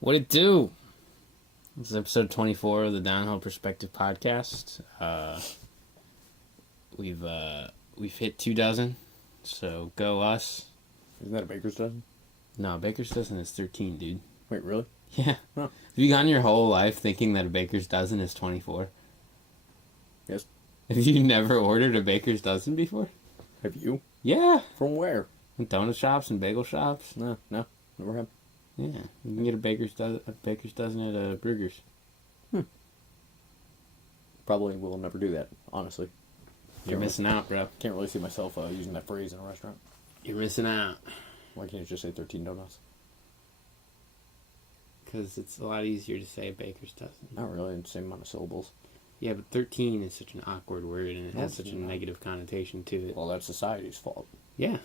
What it do? This is episode 24 of the Downhill Perspective podcast. We've hit 24, so go us. Isn't that a baker's dozen? No, baker's dozen is 13, dude. Wait, really? Yeah. Huh. Have you gone your whole life thinking that a baker's dozen is 24? Yes. Have you never ordered a baker's dozen before? Have you? Yeah. From where? In donut shops and bagel shops. No, never have. Yeah, you can get a baker's dozen at Brugger's. Probably will never do that, honestly. You're missing out, bro. Can't really see myself using that phrase in a restaurant. You're missing out. Why can't you just say 13 donuts? Because it's a lot easier to say a baker's dozen. Not really, the same amount of syllables. Yeah, but 13 is such an awkward word, and it No, has it's such a not. negative connotation to it. Well, that's society's fault. Yeah.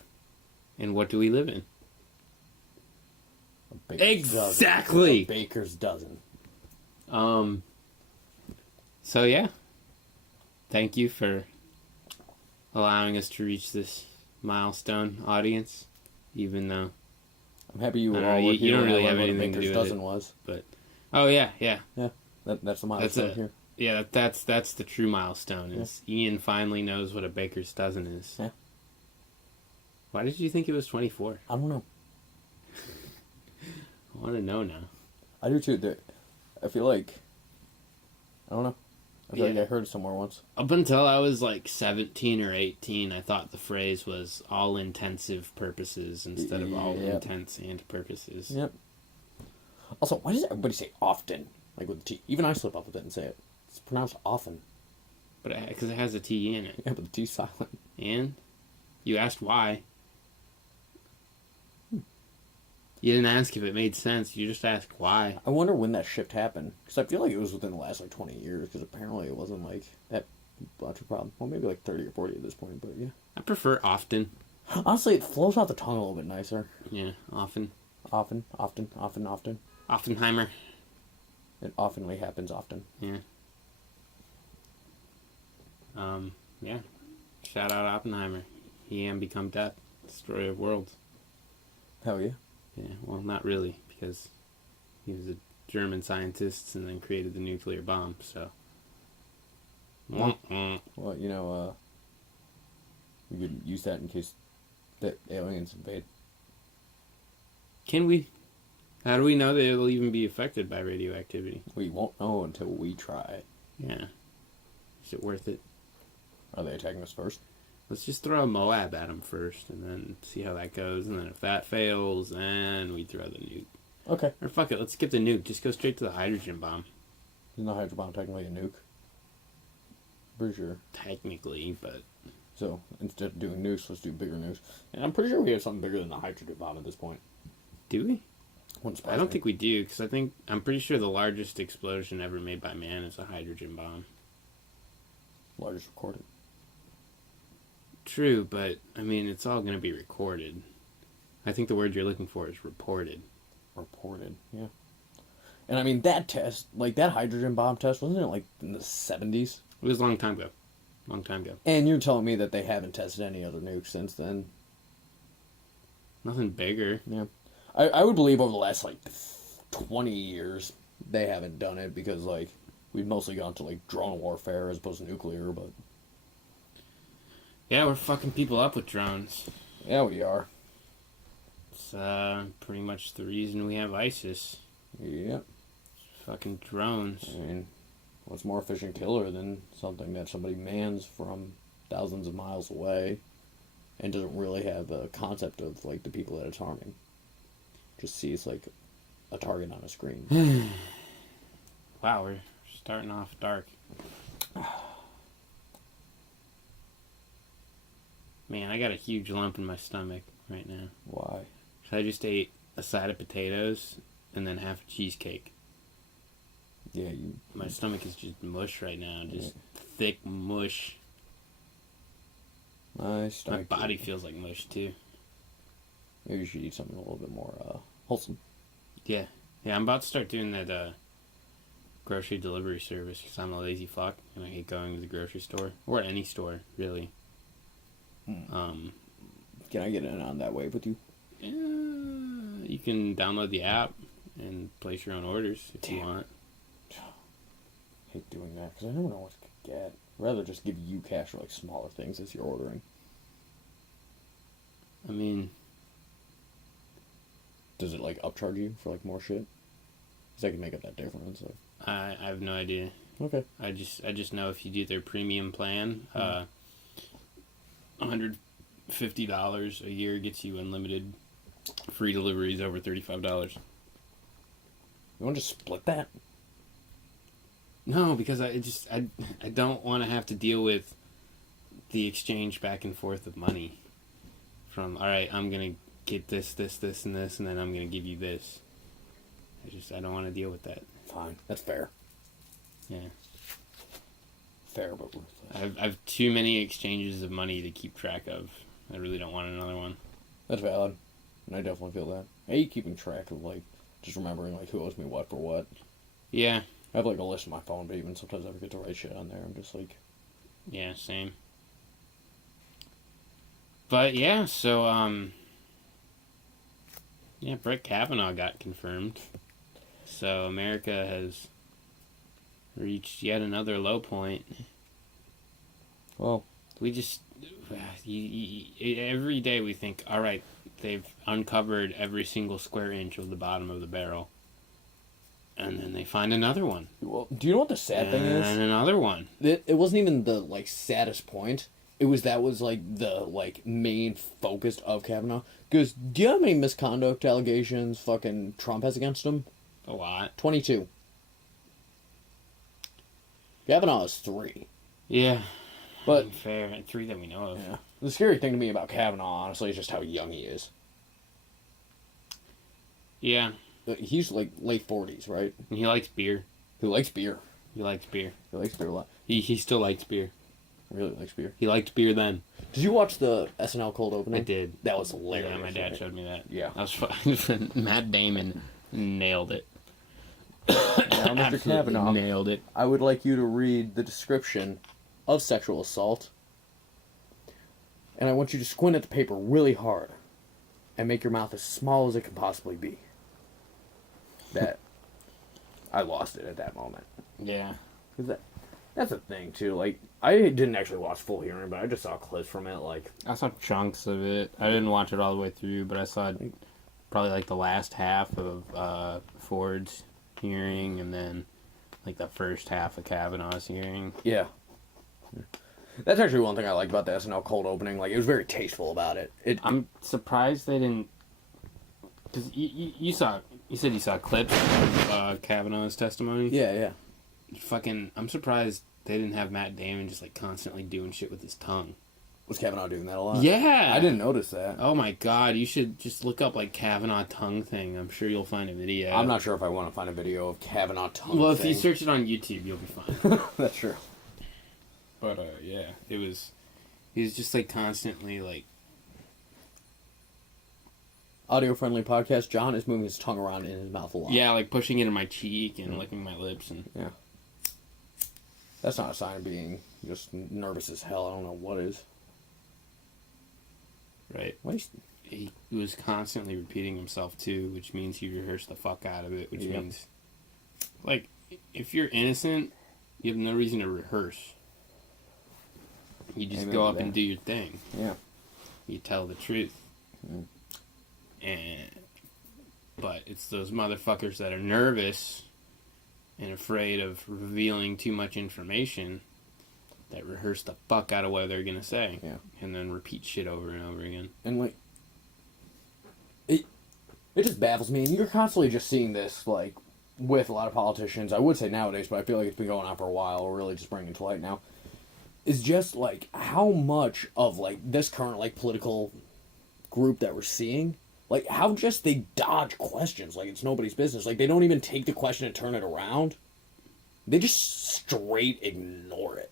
And what do we live in? A baker's Exactly! Dozen. A baker's dozen. So yeah. Thank you for allowing us to reach this milestone, audience. Even though... I'm happy you I all don't know, were you here don't when I really learned have what a anything to baker's do with dozen it. was. But... Oh, yeah. That's the milestone here. Yeah, that's the true milestone. Is Ian finally knows what a baker's dozen is. Yeah. Why did you think it was 24? I don't know. I want to know now. I do too. I feel like... I don't know. I feel like I heard it somewhere once. Up until I was like 17 or 18, I thought the phrase was all intensive purposes instead of all intents and purposes. Yep. Also, why does everybody say often? Like with the T. Even I slip up with it and say it. It's pronounced often. But because it has a T in it. Yeah, but the T's silent. And? You asked why. You didn't ask if it made sense. You just asked why. I wonder when that shift happened. Because I feel like it was within the last, 20 years. Because apparently it wasn't, that much of a problem. Well, maybe, 30 or 40 at this point, but yeah. I prefer often. Honestly, it flows out the tongue a little bit nicer. Yeah, often. Often. Offenheimer. It oftenly happens often. Yeah. Yeah. Shout out Oppenheimer. He and become death. Destroyer of worlds. Hell yeah. Yeah, well, not really, because he was a German scientist and then created the nuclear bomb, so... Well, we could use that in case the aliens invade. Can we? How do we know that it'll even be affected by radioactivity? We won't know until we try. Yeah. Is it worth it? Are they attacking us first? Let's just throw a Moab at them first, and then see how that goes, and then if that fails, then we throw the nuke. Okay. Or fuck it, let's skip the nuke. Just go straight to the hydrogen bomb. Isn't the hydrogen bomb technically a nuke? Pretty sure. Technically, but... So, instead of doing nukes, let's do bigger nukes. And I'm pretty sure we have something bigger than the hydrogen bomb at this point. Do we? I I don't think we do, because I'm pretty sure the largest explosion ever made by man is a hydrogen bomb. Largest recorded. True, but, it's all going to be recorded. I think the word you're looking for is reported. Reported, yeah. And that test, that hydrogen bomb test, wasn't it, in the 70s? It was a long time ago. And you're telling me that they haven't tested any other nukes since then? Nothing bigger. Yeah. I would believe over the last, 20 years, they haven't done it because, we've mostly gone to, drone warfare as opposed to nuclear, but... Yeah, we're fucking people up with drones. Yeah, we are. It's pretty much the reason we have ISIS. Yep. Fucking drones. What's more efficient killer than something that somebody mans from thousands of miles away and doesn't really have a concept of, the people that it's harming? Just sees, a target on a screen. Wow, we're starting off dark. Man, I got a huge lump in my stomach right now. Why? So I just ate a side of potatoes and then half a cheesecake. Yeah, My stomach is just mush right now. Just thick mush. My body feels like mush, too. Maybe you should eat something a little bit more wholesome. Yeah. Yeah, I'm about to start doing that grocery delivery service because I'm a lazy fuck and I hate going to the grocery store. Or any store, really. Can I get in on that wave with you? You can download the app and place your own orders if you want. I hate doing that because I never know what to get. I'd rather just give you cash for like smaller things as you're ordering. I mean, does it like upcharge you for like more shit? Because I can make up that difference. So. I have no idea. Okay. I just know if you do their premium plan, $150 a year gets you unlimited free deliveries over $35. You want to just split that? No, because I don't want to have to deal with the exchange back and forth of money. From, all right, I'm gonna get this, and this, and then I'm gonna give you this. I don't want to deal with that. Fine, that's fair. Yeah. Fair, but worthless. I've too many exchanges of money to keep track of. I really don't want another one. That's valid, and I definitely feel that. I hate keeping track of like just remembering like who owes me what for what. Yeah. I have like a list on my phone, but even sometimes I forget to write shit on there. I'm just like, yeah, same. But yeah, so yeah, Brett Kavanaugh got confirmed. So America has reached yet another low point. well, We just every day we think, all right, they've uncovered every single square inch of the bottom of the barrel, and then they find another one. Well, do you know what the sad thing is? And another one. It wasn't even the like saddest point. It was like the like main focus of Kavanaugh. Because do you know how many misconduct allegations fucking Trump has against him? A lot. 22. Kavanaugh is 3. Yeah. But fair. 3 that we know of. yeah. The scary thing to me about Kavanaugh, honestly, is just how young he is. Yeah. He's like late 40s, right? And he likes beer. He likes beer. He likes beer. He likes beer a lot. He still likes beer. Really likes beer. He liked beer then. Did you watch the SNL cold opening? I did. That was hilarious. Yeah, my dad right? showed me that. Yeah. That was fun. Matt Damon nailed it. Now, Mr. Absolutely Kavanaugh, nailed it. I would like you to read the description of sexual assault. And I want you to squint at the paper really hard and make your mouth as small as it can possibly be. That I lost it at that moment. Yeah. That's the thing too. Like I didn't actually watch full hearing, but I just saw clips from it. Like I saw chunks of it. I didn't watch it all the way through, but I saw probably like the last half of Ford's hearing, and then like the first half of Kavanaugh's hearing. yeah. That's actually one thing I like about the SNL cold opening. Like it was very tasteful about it. I'm surprised they didn't. Because you said you saw clips of Kavanaugh's testimony. Yeah. Fucking, I'm surprised they didn't have Matt Damon just like constantly doing shit with his tongue. Was Kavanaugh doing that a lot? Yeah, I didn't notice that. Oh my god, you should just look up like Kavanaugh tongue thing. I'm sure you'll find a video. I'm not sure if I want to find a video of Kavanaugh tongue. Well, if thing. you search it on YouTube, you'll be fine. That's true. But yeah, he was just like constantly like. Audio-friendly podcast. John is moving his tongue around in his mouth a lot. Yeah, like pushing it in my cheek and licking my lips and. Yeah. That's not a sign of being just nervous as hell. I don't know what is. Right. What? He was constantly repeating himself too, which means he rehearsed the fuck out of it. Which means, like, if you're innocent, you have no reason to rehearse. You just go up and do your thing. Yeah. You tell the truth. But it's those motherfuckers that are nervous and afraid of revealing too much information that rehearse the fuck out of what they're gonna say. Yeah. And then repeat shit over and over again. And like, it just baffles me. And you're constantly just seeing this, like, with a lot of politicians. I would say nowadays, but I feel like it's been going on for a while. We're really just bringing it to light now. Is just, like, how much of, like, this current, like, political group that we're seeing, like, how just they dodge questions like it's nobody's business. Like, they don't even take the question and turn it around. They just straight ignore it.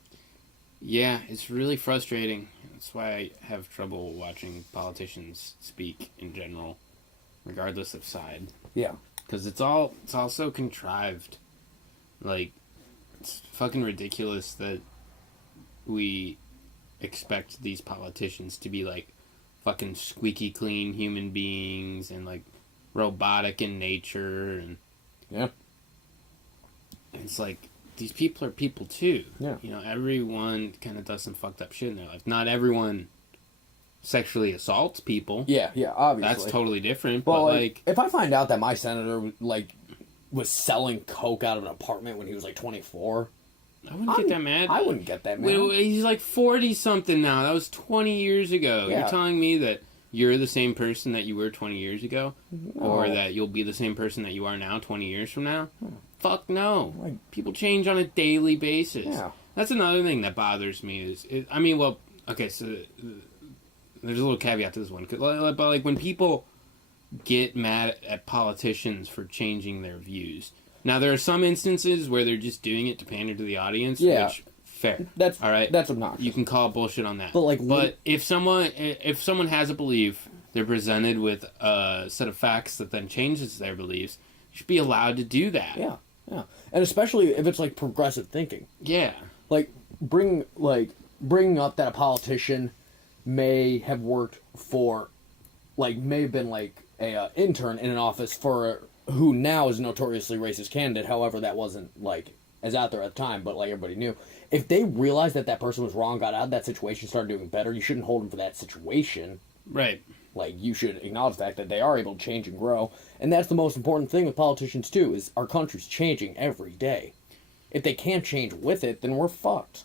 Yeah, it's really frustrating. That's why I have trouble watching politicians speak in general, regardless of side. Yeah. Because it's all so contrived. Like, it's fucking ridiculous that we expect these politicians to be, like, fucking squeaky clean human beings and, like, robotic in nature, and Yeah. it's like these people are people too. Yeah. You know, everyone kind of does some fucked up shit in their life. Not everyone sexually assaults people. Yeah, obviously. That's totally different. But, But like, if I find out that my senator, like, was selling coke out of an apartment when he was, like, 24... I wouldn't get that mad. I wouldn't get that mad. He's like 40-something now. That was 20 years ago. Yeah. You're telling me that you're the same person that you were 20 years ago? No. Or that you'll be the same person that you are now 20 years from now? Fuck no. Like, people change on a daily basis. Yeah. That's another thing that bothers me okay, so there's a little caveat to this one. But, like, when people get mad at politicians for changing their views... Now, there are some instances where they're just doing it to pander to the audience, which, fair. That's all right. That's obnoxious. You can call bullshit on that. But if someone has a belief, they're presented with a set of facts that then changes their beliefs, you should be allowed to do that. Yeah. And especially if it's, like, progressive thinking. Yeah. Like, bringing up that a politician may have worked for, like, may have been, like, a intern in an office for... who now is a notoriously racist candidate, however, that wasn't, like, as out there at the time, but, like, everybody knew. If they realized that that person was wrong, got out of that situation, started doing better, you shouldn't hold them for that situation. Right. Like, you should acknowledge the fact that they are able to change and grow. And that's the most important thing with politicians, too, is our country's changing every day. If they can't change with it, then we're fucked.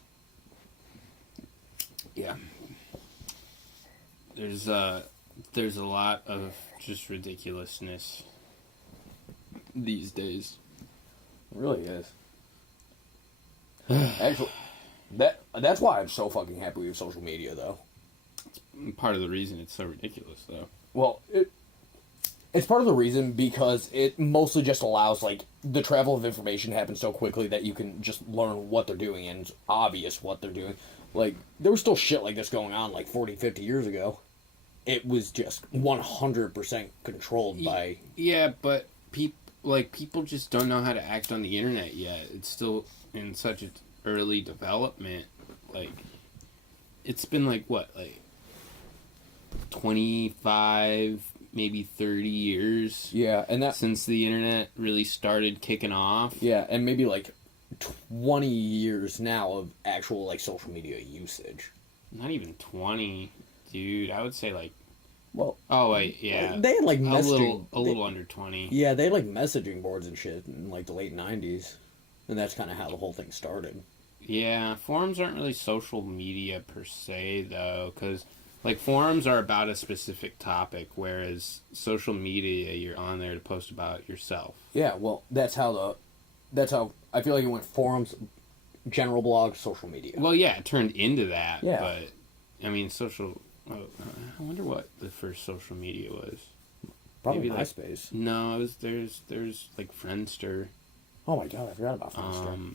Yeah. There's a lot of just ridiculousness these days. It really is. Actually, that's why I'm so fucking happy with social media, though. Part of the reason it's so ridiculous, though. Well, it's part of the reason because it mostly just allows, like, the travel of information happens so quickly that you can just learn what they're doing, and it's obvious what they're doing. Like, there was still shit like this going on, like, 40, 50 years ago. It was just 100% controlled by... Yeah, but people just don't know how to act on the internet yet. It's still in such an early development. Like, it's been, like, what, like, 25, maybe 30 years. Yeah, and that... since the internet really started kicking off. Yeah, and maybe, like, 20 years now of actual, like, social media usage. Not even 20, dude. I would say, like... Well... Oh, wait, yeah. They had, like, messaging... A little under 20. Yeah, they had, like, messaging boards and shit in, like, the late 90s. And that's kind of how the whole thing started. Yeah, forums aren't really social media per se, though, because, like, forums are about a specific topic, whereas social media, you're on there to post about yourself. Yeah, well, that's how I feel like it went forums, general blog, social media. Well, yeah, it turned into that, yeah. But, I mean, I wonder what the first social media was. Probably maybe MySpace. Like, no, there's like Friendster. Oh my god, I forgot about Friendster.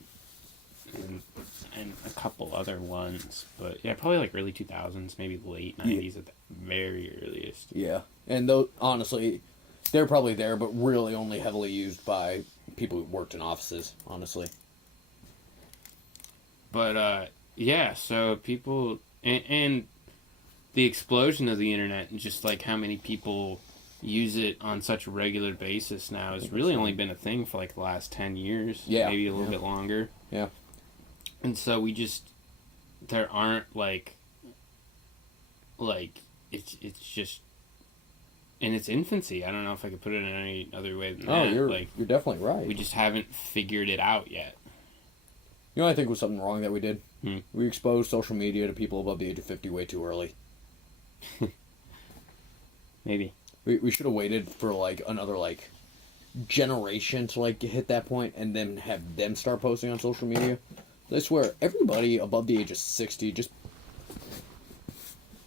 And a couple other ones, but yeah, probably like early 2000s, maybe late 90s at the very earliest. Yeah, and those, honestly, they're probably there, but really only heavily used by people who worked in offices, honestly. But, yeah, so people, and the explosion of the internet and just like how many people use it on such a regular basis now has really only been a thing for like the last 10 years. Yeah. Maybe a little bit longer. Yeah. And so there aren't like it's just in its infancy. I don't know if I could put it in any other way than that. Oh, you're definitely right. We just haven't figured it out yet. You know what I think was something wrong that we did? Hmm. We exposed social media to people above the age of 50 way too early. Maybe. We should have waited for, like, another, like, generation to, like, hit that point and then have them start posting on social media. I swear, everybody above the age of 60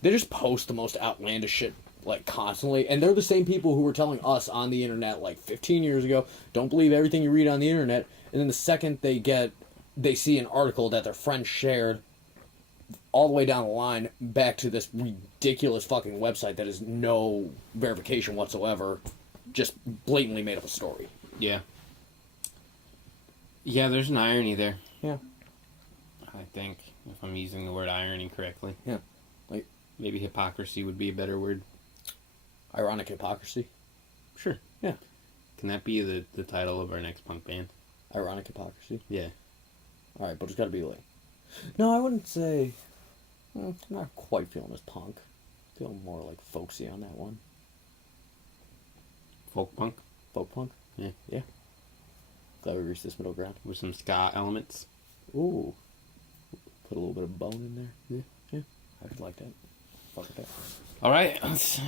they just post the most outlandish shit, like, constantly. And they're the same people who were telling us on the internet, like, 15 years ago, don't believe everything you read on the internet. And then the second they see an article that their friend shared all the way down the line back to this ridiculous fucking website that has no verification whatsoever, just blatantly made up a story. Yeah. Yeah, there's an irony there. Yeah. I think, if I'm using the word irony correctly. Yeah. Maybe hypocrisy would be a better word. Ironic hypocrisy? Sure. Yeah. Can that be the title of our next punk band? Ironic hypocrisy. Yeah. All right, but it's got to be like. No, I wouldn't say. I'm not quite feeling as punk. Feeling more like folksy on that one. Folk punk? Folk punk. Yeah. Yeah. Glad we reached this middle ground. With some ska elements. Ooh. Put a little bit of bone in there. Yeah. Yeah. I could like that. Fuck with that. All right.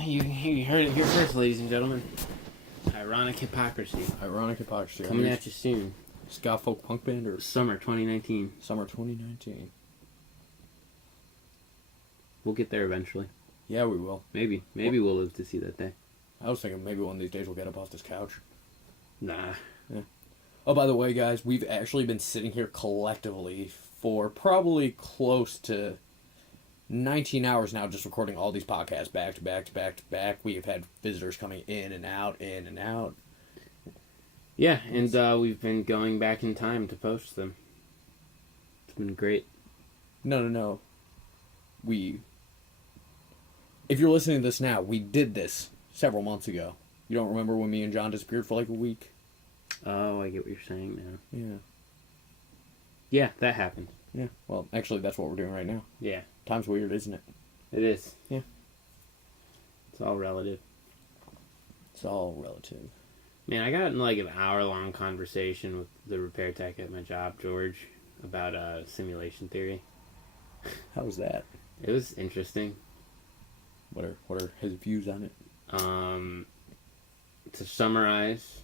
You heard it here first, ladies and gentlemen. Ironic hypocrisy. Ironic hypocrisy. Coming at you soon. Ska folk punk band or Summer 2019. summer 2019. We'll get there eventually. Yeah, we will. Maybe we'll live to see that day. I was thinking maybe one of these days we'll get up off this couch. Nah. Yeah. Oh, by the way, guys, we've actually been sitting here collectively for probably close to 19 hours now, just recording all these podcasts back to back to back to back. We have had visitors coming in and out, in and out. Yeah, and we've been going back in time to post them. It's been great. No. If you're listening to this now, we did this several months ago. You don't remember when me and John disappeared for like a week? Oh, I get what you're saying now. Yeah. Yeah, that happened. Yeah. Well, actually, that's what we're doing right now. Yeah. Time's weird, isn't it? It is. Yeah. It's all relative. It's all relative. Man, I got in like an hour-long conversation with the repair tech at my job, George, about simulation theory. How was that? It was interesting. What are his views on it? To summarize,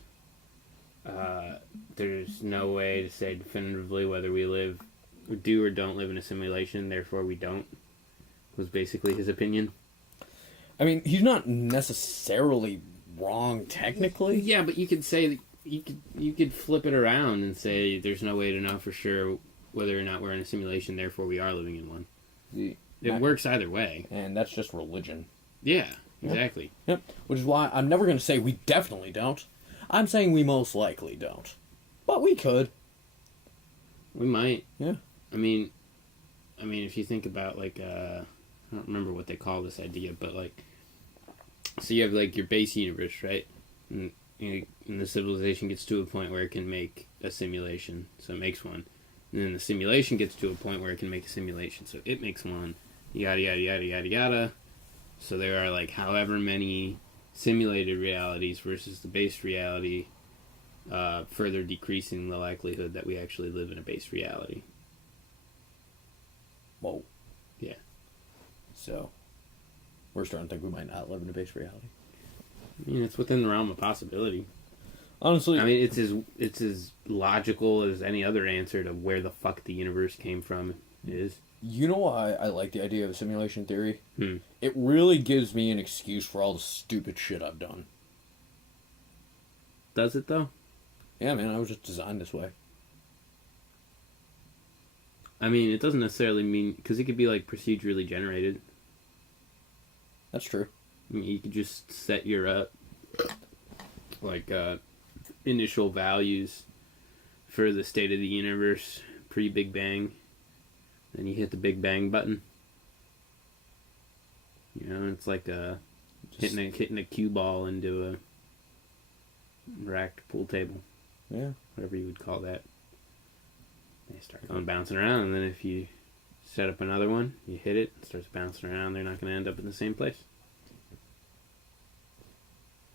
there's no way to say definitively whether we live, or do or don't live in a simulation, therefore we don't, was basically his opinion. I mean, he's not necessarily wrong technically. Yeah, but you could say that you could flip it around and say there's no way to know for sure whether or not we're in a simulation, therefore we are living in one. It works either way. And that's just religion. Yeah, exactly. Yep. Which is why I'm never going to say we definitely don't. I'm saying we most likely don't. But we could. We might. Yeah. I mean, if you think about, like, I don't remember what they call this idea, but, like, so you have, like, your base universe, right? And the civilization gets to a point where it can make a simulation, so it makes one. And then the simulation gets to a point where it can make a simulation, so it makes one. Yada, yada, yada, yada, yada. So there are, like, however many simulated realities versus the base reality, further decreasing the likelihood that we actually live in a base reality. Whoa. Yeah. So, we're starting to think we might not live in a base reality. I mean, it's within the realm of possibility. Honestly, I mean, it's as logical as any other answer to where the fuck the universe came from is. You know why I like the idea of a simulation theory? Hmm. It really gives me an excuse for all the stupid shit I've done. Does it, though? Yeah, man, I was just designed this way. I mean, it doesn't necessarily mean... Because it could be, like, procedurally generated. That's true. I mean, you could just set your, initial values for the state of the universe pre-Big Bang. Then you hit the Big Bang button. You know, it's like hitting a cue ball into a racked pool table. Yeah. Whatever you would call that. They start going bouncing around, and then if you set up another one, you hit it, it starts bouncing around, they're not going to end up in the same place.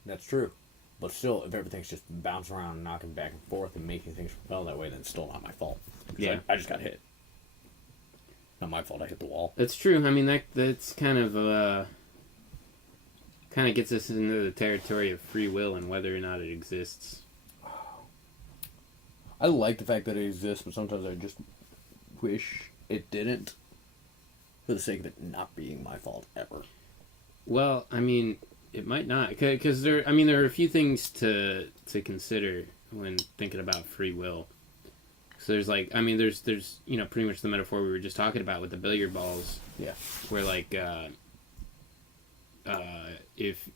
That's true. But still, if everything's just bouncing around and knocking back and forth and making things propel that way, then it's still not my fault. Yeah. I just got hit. Not my fault, I hit the wall. That's true. I mean, that's kind of gets us into the territory of free will and whether or not it exists. I like the fact that it exists, but sometimes I just wish it didn't. For the sake of it not being my fault ever. Well, I mean, it might not, because there are a few things to consider when thinking about free will. So there's pretty much the metaphor we were just talking about with the billiard balls. Yeah. Where like if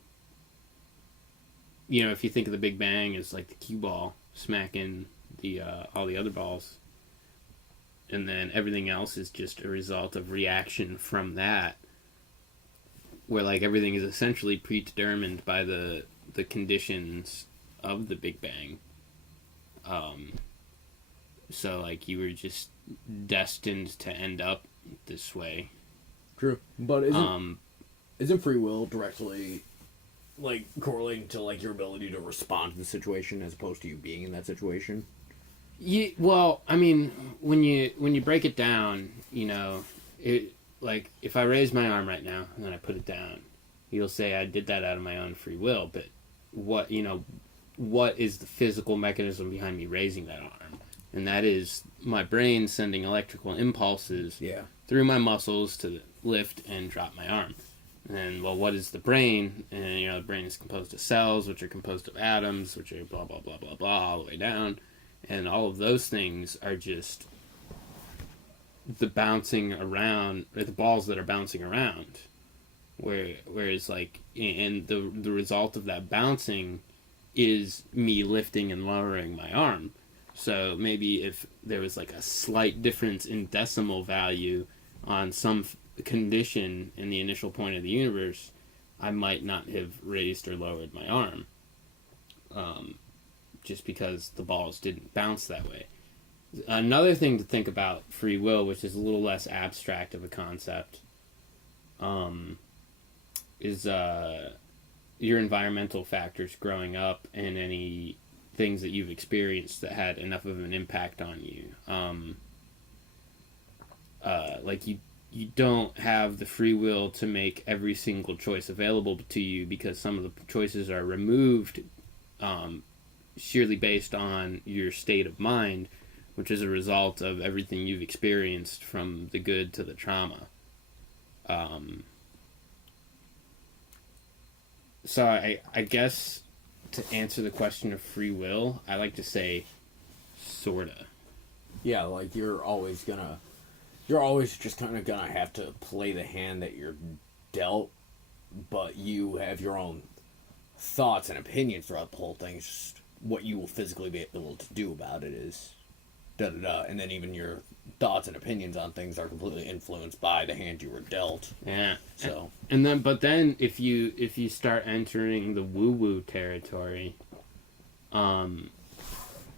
you think of the Big Bang as like the cue ball smacking the all the other balls, and then everything else is just a result of reaction from that, where like everything is essentially predetermined by the conditions of the Big Bang. So, like, you were just destined to end up this way. True. But isn't free will directly, like, correlating to, like, your ability to respond to the situation as opposed to you being in that situation? Yeah, well, I mean, when you break it down, you know, it, like, if I raise my arm right now and then I put it down, you'll say I did that out of my own free will, but what is the physical mechanism behind me raising that arm? And that is my brain sending electrical impulses through my muscles to lift and drop my arm. And, well, what is the brain? And, you know, the brain is composed of cells, which are composed of atoms, which are blah, blah, blah, blah, blah, all the way down. And all of those things are just the bouncing around, or the balls that are bouncing around. Whereas, like, and the result of that bouncing is me lifting and lowering my arm. So maybe if there was, like, a slight difference in decimal value on some condition in the initial point of the universe, I might not have raised or lowered my arm. Just because the balls didn't bounce that way. Another thing to think about free will, which is a little less abstract of a concept, is your environmental factors growing up and any things that you've experienced that had enough of an impact on you. Like, you don't have the free will to make every single choice available to you because some of the choices are removed sheerly based on your state of mind, which is a result of everything you've experienced from the good to the trauma. So I guess to answer the question of free will, I like to say sorta. Yeah, like you're always just kind of gonna have to play the hand that you're dealt, but you have your own thoughts and opinions throughout the whole thing. It's just what you will physically be able to do about it is da-da-da, and then even your thoughts and opinions on things are completely influenced by the hand you were dealt. Yeah. So But then if you start entering the woo-woo territory, you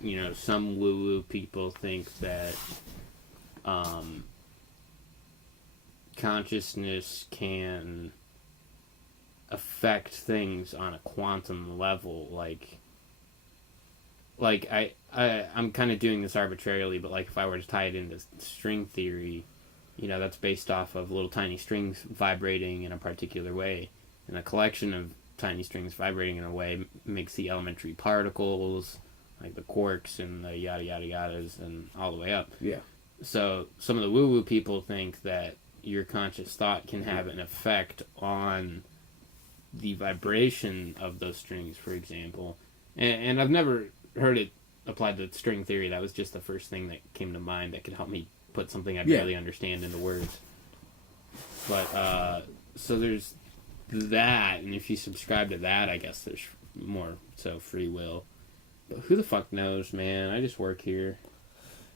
know, some woo-woo people think that consciousness can affect things on a quantum level, like I'm kind of doing this arbitrarily, but like if I were to tie it into string theory, you know, that's based off of little tiny strings vibrating in a particular way, and a collection of tiny strings vibrating in a way makes the elementary particles, like the quarks and the yada yada yadas and all the way up. Yeah. So some of the woo-woo people think that your conscious thought can have an effect on the vibration of those strings, for example. And I've never heard it applied to string theory. That was just the first thing that came to mind that could help me put something I barely understand into words. But, so there's that, and if you subscribe to that, I guess there's more so free will. But who the fuck knows, man? I just work here.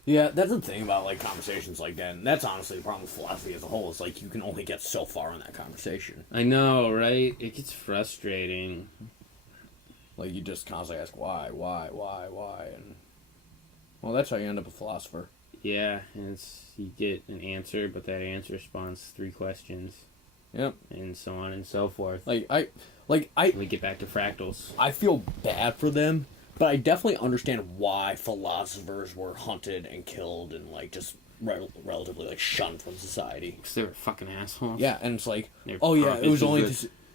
yeah, that's the thing about like conversations like that, and that's honestly the problem with philosophy as a whole. Is like you can only get so far in that conversation. I know, right? It gets frustrating. Like you just constantly ask why, and well, that's how you end up a philosopher. Yeah, and you get an answer, but that answer spawns 3 questions. Yep. And so on and so forth. We get back to fractals. I feel bad for them, but I definitely understand why philosophers were hunted and killed and like just relatively like shunned from society. Because they were fucking assholes. Yeah, and it's like, They're oh yeah, it was only.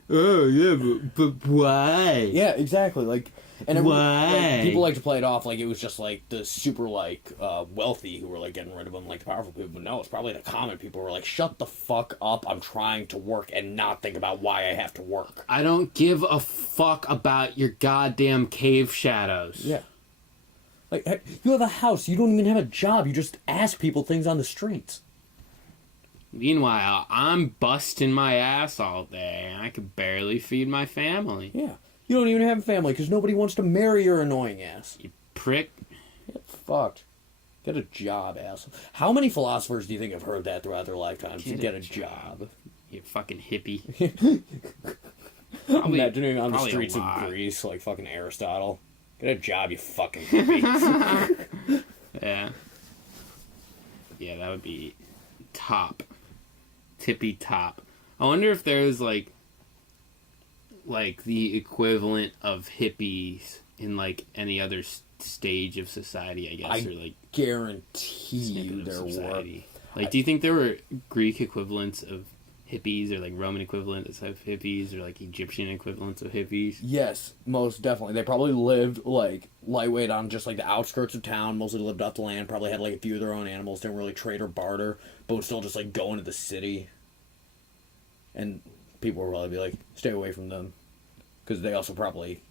Oh yeah, but why? Yeah, exactly. Like, and why? Like, people like to play it off like it was just like the super like wealthy who were like getting rid of them, like the powerful people. But no, it's probably the common people who were like, shut the fuck up! I'm trying to work and not think about why I have to work. I don't give a fuck about your goddamn cave shadows. Yeah. Like, you have a house. You don't even have a job. You just ask people things on the streets. Meanwhile, I'm busting my ass all day, and I could barely feed my family. Yeah. You don't even have a family, because nobody wants to marry your annoying ass. You prick. Get fucked. Get a job, ass. How many philosophers do you think have heard that throughout their lifetimes? Get a job. You fucking hippie. Imagining on the streets of Greece, like fucking Aristotle. Get a job, you fucking hippie. Yeah. Yeah, that would be top. Tippy top. I wonder if there's like the equivalent of hippies in like any other stage of society, I guess, or like guarantee you there were. Like, do you think there were Greek equivalents of hippies, or like Roman equivalents of hippies, or like Egyptian equivalents of hippies? Yes, most definitely. They probably lived like lightweight on just like the outskirts of town. Mostly lived off the land. Probably had like a few of their own animals. Didn't really trade or barter, but would still just like go into the city. And people would probably be like, stay away from them, because they also probably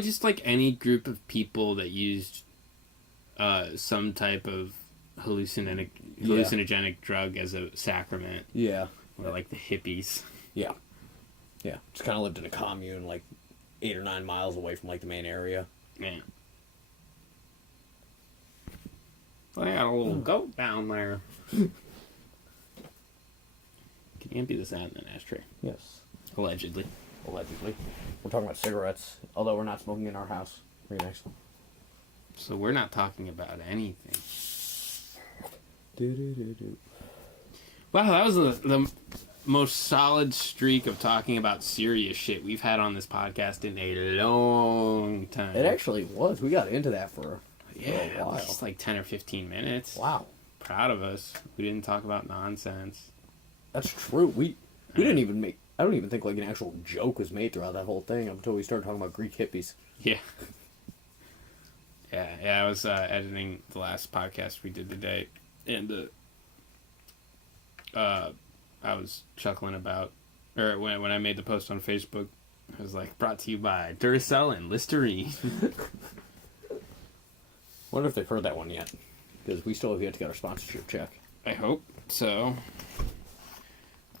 just like any group of people that used some type of hallucinogenic drug as a sacrament. Yeah. Or like the hippies. Yeah. Yeah. Just kind of lived in a commune like 8 or 9 miles away from like the main area. Yeah. I got a little goat down there. Can you empty this out in an ashtray? Yes. Allegedly. Allegedly. We're talking about cigarettes, although we're not smoking in our house. Pretty nice. So we're not talking about anything. Do. Wow, that was the most solid streak of talking about serious shit we've had on this podcast in a long time. It actually was. We got into that for a while. At least like 10 or 15 minutes. Wow. Proud of us. We didn't talk about nonsense. That's true. We didn't even make... I don't even think like an actual joke was made throughout that whole thing until we started talking about Greek hippies. Yeah. Yeah, I was editing the last podcast we did today, and I was chuckling about, or when I made the post on Facebook, I was like, brought to you by Duracell and Listerine. Wonder if they've heard that one yet, because we still have yet to get our sponsorship check. I hope so.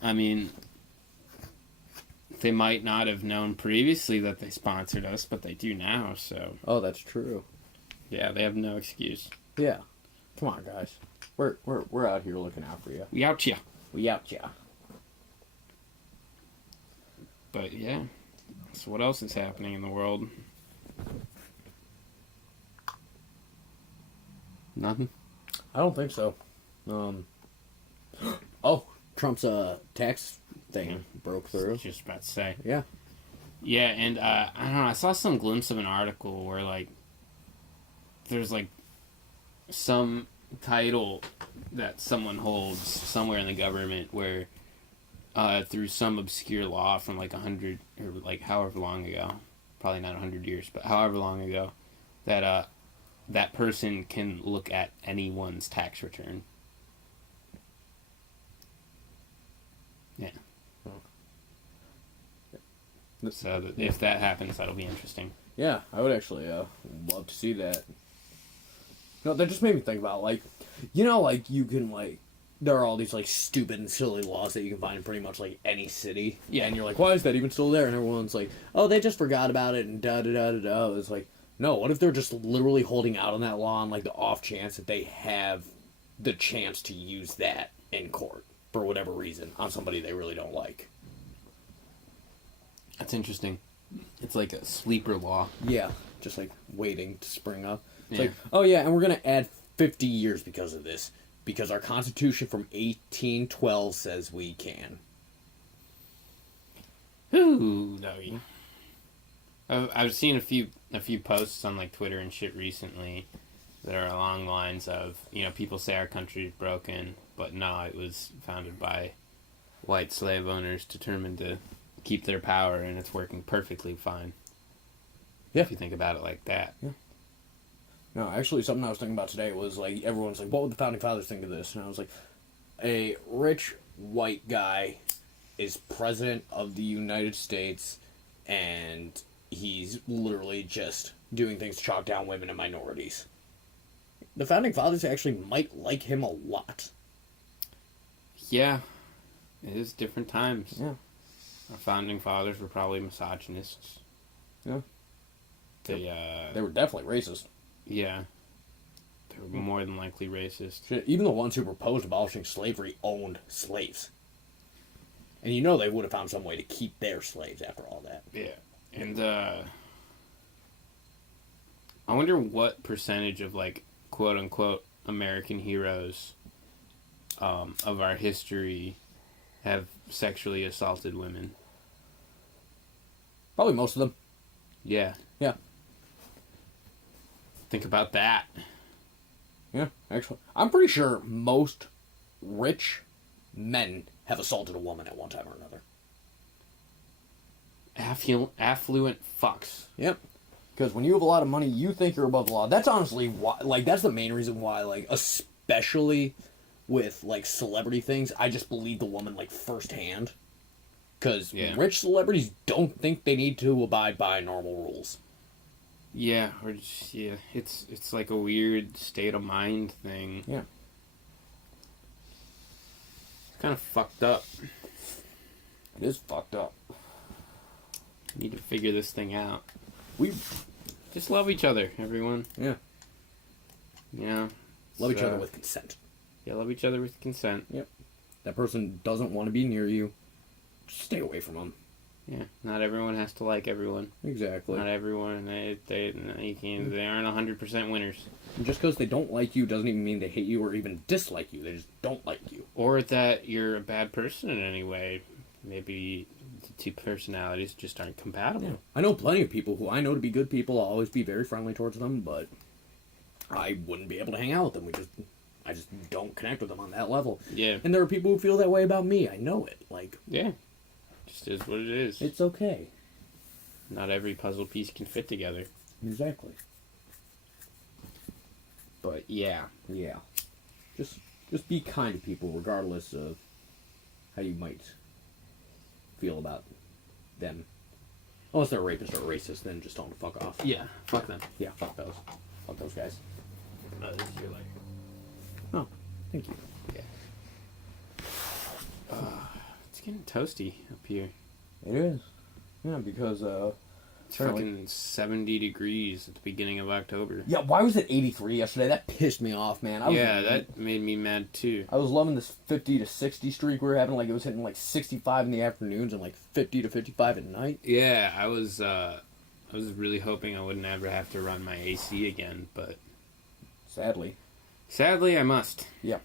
I mean, they might not have known previously that they sponsored us, but they do now, so... Oh, that's true. Yeah, they have no excuse. Yeah. Come on, guys. We're out here looking out for you. We out ya. We out ya. But, yeah. So what else is happening in the world? Nothing? I don't think so. Oh, Trump's tax thing broke through. Just about to say. Yeah. Yeah, and I don't know, I saw some glimpse of an article where, like, there's, like, some title that someone holds somewhere in the government where, through some obscure law from, like, 100, or, like, however long ago, probably not 100 years, but however long ago, that, that person can look at anyone's tax return. Yeah. So if that happens, that'll be interesting. Yeah, I would actually love to see that. No, that just made me think about, like, you know, like, you can, like, there are all these, like, stupid and silly laws that you can find in pretty much, like, any city. Yeah. And you're like, why is that even still there? And everyone's like, oh, they just forgot about it and da-da-da-da-da. It's like, no, what if they're just literally holding out on that law on, like, the off chance that they have the chance to use that in court for whatever reason on somebody they really don't like? That's interesting. It's like a sleeper law. Yeah, just, like, waiting to spring up. It's Yeah. like, oh yeah, and we're going to add 50 years because of this. Because our Constitution from 1812 says we can. Ooh, no. I've seen a few posts on, like, Twitter and shit recently that are along the lines of, you know, people say our country is broken, but no, it was founded by white slave owners determined to keep their power, and it's working perfectly fine. Yeah. If you think about it like that. Yeah. No, actually, something I was thinking about today was, like, everyone's like, what would the Founding Fathers think of this? And I was like, a rich white guy is president of the United States, and he's literally just doing things to chalk down women and minorities. The Founding Fathers actually might like him a lot. Yeah. It is different times. Yeah. Our Founding Fathers were probably misogynists. Yeah. They were definitely racist. Yeah. They were more than likely racist. Shit, even the ones who proposed abolishing slavery owned slaves. And you know they would have found some way to keep their slaves after all that. Yeah. And, I wonder what percentage of, like, quote unquote American heroes of our history have sexually assaulted women. Probably most of them. Yeah. Yeah. Think about that. Yeah, actually. I'm pretty sure most rich men have assaulted a woman at one time or another. Affluent fucks. Yep. Because when you have a lot of money, you think you're above the law. That's honestly why, like, that's the main reason why, like, especially with, like, celebrity things, I just believe the woman, like, firsthand. Because rich celebrities don't think they need to abide by normal rules. Yeah, or just, it's like a weird state of mind thing. Yeah. It's kind of fucked up. It is fucked up. Need to figure this thing out. We just love each other, everyone. Yeah. Yeah. Love each other with consent. Yeah, love each other with consent. Yep. That person doesn't want to be near you. Just stay away from them. Yeah. Not everyone has to like everyone. Exactly. They aren't 100% winners. And just because they don't like you doesn't even mean they hate you or even dislike you. They just don't like you. Or that you're a bad person in any way. Maybe the two personalities just aren't compatible. Yeah. I know plenty of people who I know to be good people. I'll always be very friendly towards them, but I wouldn't be able to hang out with them. I just don't connect with them on that level. Yeah. And there are people who feel that way about me. I know it. Like, yeah. Just is what it is. It's okay. Not every puzzle piece can fit together. Exactly. But yeah. Yeah. Just be kind to people regardless of how you might feel about them. Unless they're a rapist or a racist, then just tell them to fuck off. Yeah. Fuck them. Yeah, fuck those. Fuck those guys. This is your life. Oh, thank you. Yeah. It's getting toasty up here. It is. Yeah, because it's fucking 70 degrees at the beginning of October. Yeah, why was it 83 yesterday? That pissed me off, man. That made me mad too. I was loving this 50 to 60 streak we were having. Like, it was hitting like 65 in the afternoons and like 50 to 55 at night. Yeah, I was really hoping I wouldn't ever have to run my AC again, but sadly I must. Yeah.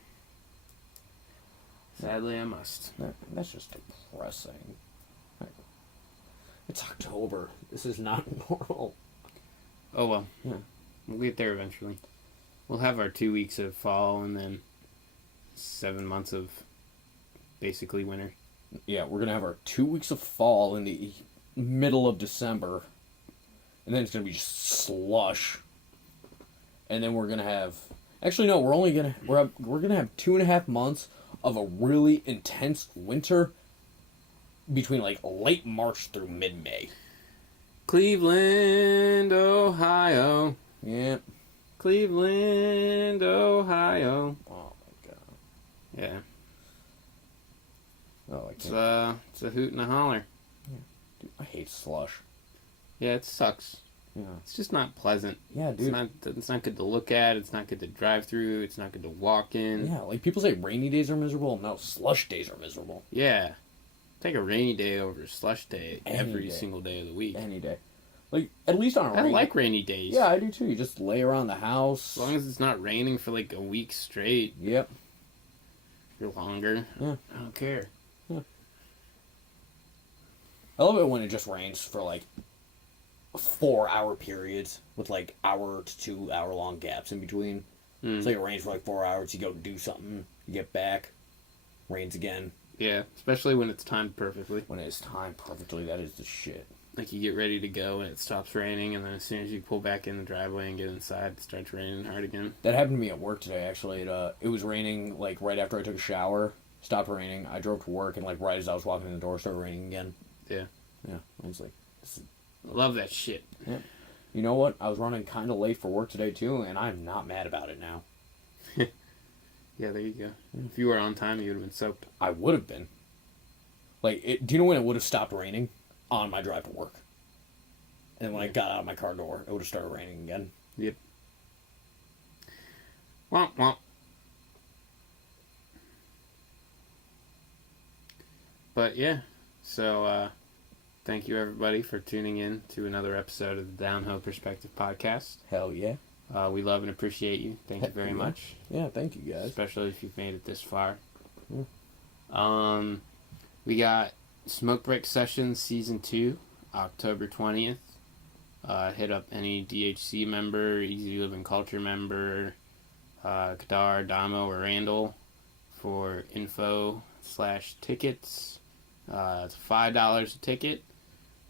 Sadly I must. That's just depressing. It's October. This is not normal. Oh well. Yeah. We'll get there eventually. We'll have our 2 weeks of fall and then 7 months of basically winter. Yeah, we're going to have our 2 weeks of fall in the middle of December. And then it's going to be just slush. And then we're going to have... Actually, no, we're going to have 2.5 months of a really intense winter between like late March through mid-May. Cleveland, Ohio. Yeah. Cleveland, Ohio. Oh my god. Yeah. Oh, I can't. It's a hoot and a holler. Yeah. Dude, I hate slush. Yeah, it sucks. Yeah. It's just not pleasant. Yeah, dude. It's not good to look at. It's not good to drive through. It's not good to walk in. Yeah, like people say rainy days are miserable. No, slush days are miserable. Yeah. Take a rainy day over a slush day every single day of the week. Any day. Like, at least on a I like rainy days. Yeah, I do too. You just lay around the house. As long as it's not raining for like a week straight. Yep. Or longer. Yeah. I don't care. Yeah. I love it when it just rains for like 4-hour periods with like hour to 2 hour long gaps in between. It's like it rains for like 4 hours. You go do something. You get back. Rains again. Yeah, especially when it's timed perfectly. When it's timed perfectly, that is the shit. Like you get ready to go and it stops raining, and then as soon as you pull back in the driveway and get inside, it starts raining hard again. That happened to me at work today, actually. It was raining, like, right after I took a shower. Stopped raining. I drove to work, and, like, right as I was walking in the door, it started raining again. Yeah. Yeah. I was like... Love that shit. Yeah. You know what? I was running kind of late for work today, too, and I'm not mad about it now. Yeah, there you go. If you were on time, you would have been soaked. I would have been. Like, do you know when it would have stopped raining? On my drive to work. And when I got out of my car door, it would have started raining again. Yep. Womp womp. But yeah, so Thank you, everybody, for tuning in to another episode of the Downhill Perspective Podcast. Hell yeah. We love and appreciate you. Thank you very much. Yeah, thank you, guys. Especially if you've made it this far. Yeah. We got Smoke Break Sessions Season 2, October 20th. Hit up any DHC member, Easy Living Culture member, Kadar, Damo, or Randall for info/tickets. It's $5 a ticket.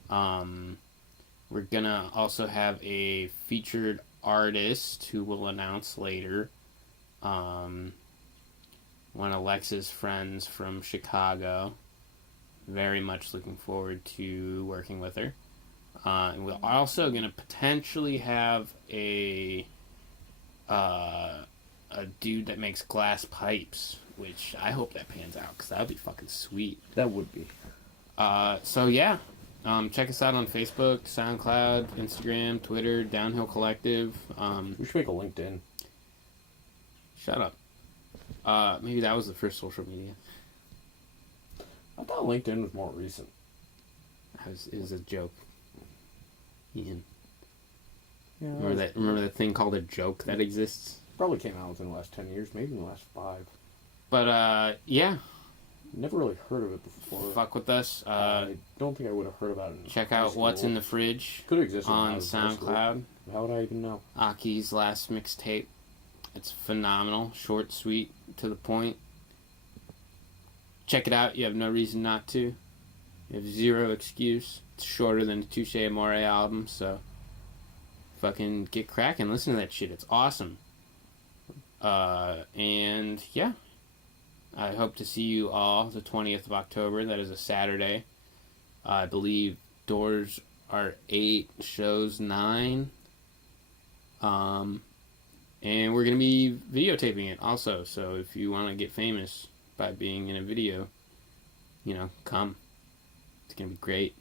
We're gonna also have a featured artist who we'll announce later. One of Lex's friends from Chicago. Very much looking forward to working with her. And we're also gonna potentially have a dude that makes glass pipes, which I hope that pans out because that would be fucking sweet. That would be. So yeah, check us out on Facebook, SoundCloud, Instagram, Twitter, Downhill Collective. We should make a LinkedIn. Shut up. Maybe that was the first social media. I thought LinkedIn was more recent. It was a joke. Ian. Yeah, Remember that thing called a joke that exists? Probably came out within the last 10 years, maybe in the last 5. But yeah. Never really heard of it before. Fuck with us. I don't think I would have heard about it. Check out What's in the Fridge. Could exist on SoundCloud. How would I even know? Aki's last mixtape. It's phenomenal. Short, sweet, to the point. Check it out. You have no reason not to. You have zero excuse. It's shorter than the Touche Amore album, so fucking get cracking. Listen to that shit. It's awesome. And yeah. I hope to see you all the 20th of October. That is a Saturday. I believe doors are 8, shows 9. And we're going to be videotaping it also. So if you want to get famous by being in a video, come. It's going to be great.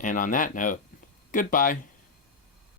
And on that note, goodbye.